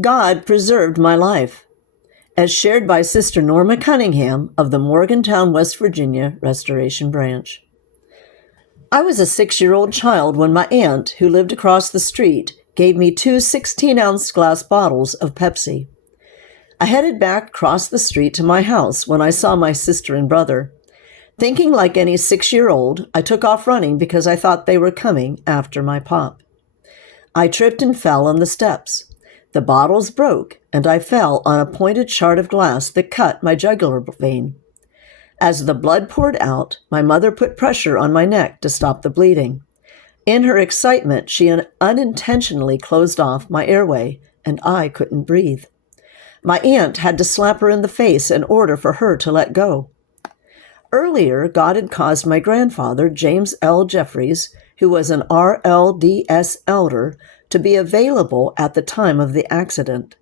God preserved my life, as shared by Sister Norma Cunningham of the Morgantown, West Virginia Restoration Branch. I was a 6-year-old child when my aunt, who lived across the street, gave me 2 16-ounce glass bottles of Pepsi. I headed back across the street to my house when I saw my sister and brother. Thinking like any 6-year-old, I took off running because I thought they were coming after my pop. I tripped and fell on the steps. The bottles broke, and I fell on a pointed shard of glass that cut my jugular vein. As the blood poured out, my mother put pressure on my neck to stop the bleeding. In her excitement, she unintentionally closed off my airway, and I couldn't breathe. My aunt had to slap her in the face in order for her to let go. Earlier, God had caused my grandfather, James L. Jeffries, who was an RLDS elder, to be available at the time of the accident.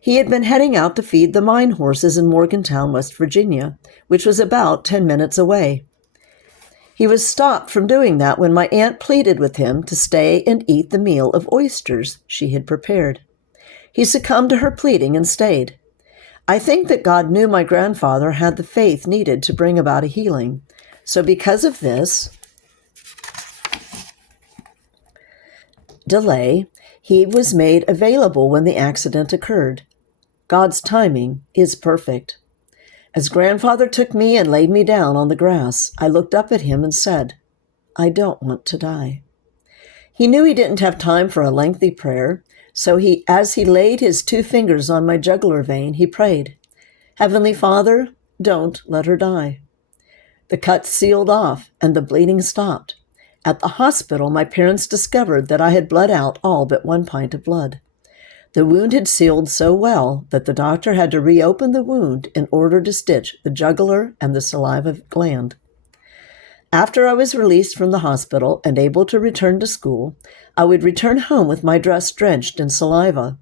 He had been heading out to feed the mine horses in Morgantown, West Virginia, which was about 10 minutes away. He was stopped from doing that when my aunt pleaded with him to stay and eat the meal of oysters she had prepared. He succumbed to her pleading and stayed. I think that God knew my grandfather had the faith needed to bring about a healing. So because of this delay, he was made available when the accident occurred. God's timing is perfect. As grandfather took me and laid me down on the grass, I looked up at him and said, "I don't want to die." He knew he didn't have time for a lengthy prayer, so as he laid his 2 fingers on my jugular vein, he prayed, "Heavenly Father, don't let her die." The cut sealed off and the bleeding stopped. At the hospital, my parents discovered that I had bled out all but 1 pint of blood. The wound had sealed so well that the doctor had to reopen the wound in order to stitch the jugular and the saliva gland. After I was released from the hospital and able to return to school, I would return home with my dress drenched in saliva.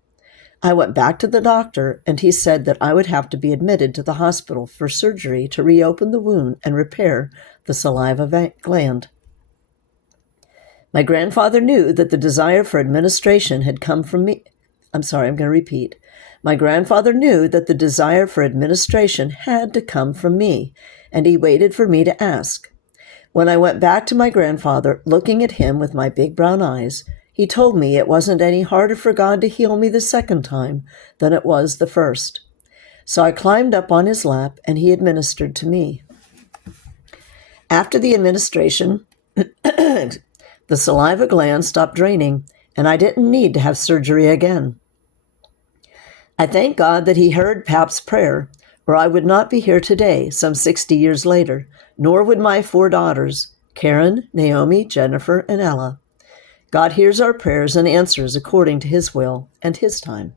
I went back to the doctor, and he said that I would have to be admitted to the hospital for surgery to reopen the wound and repair the saliva gland. My grandfather knew that the desire for administration had come from me. I'm going to repeat. My grandfather knew that the desire for administration had to come from me, and he waited for me to ask. When I went back to my grandfather, looking at him with my big brown eyes, he told me it wasn't any harder for God to heal me the second time than it was the first. So I climbed up on his lap, and he administered to me. After the administration, the saliva gland stopped draining, and I didn't need to have surgery again. I thank God that he heard Pap's prayer, or I would not be here today, some 60 years later, nor would my 4 daughters, Karen, Naomi, Jennifer, and Ella. God hears our prayers and answers according to his will and his time.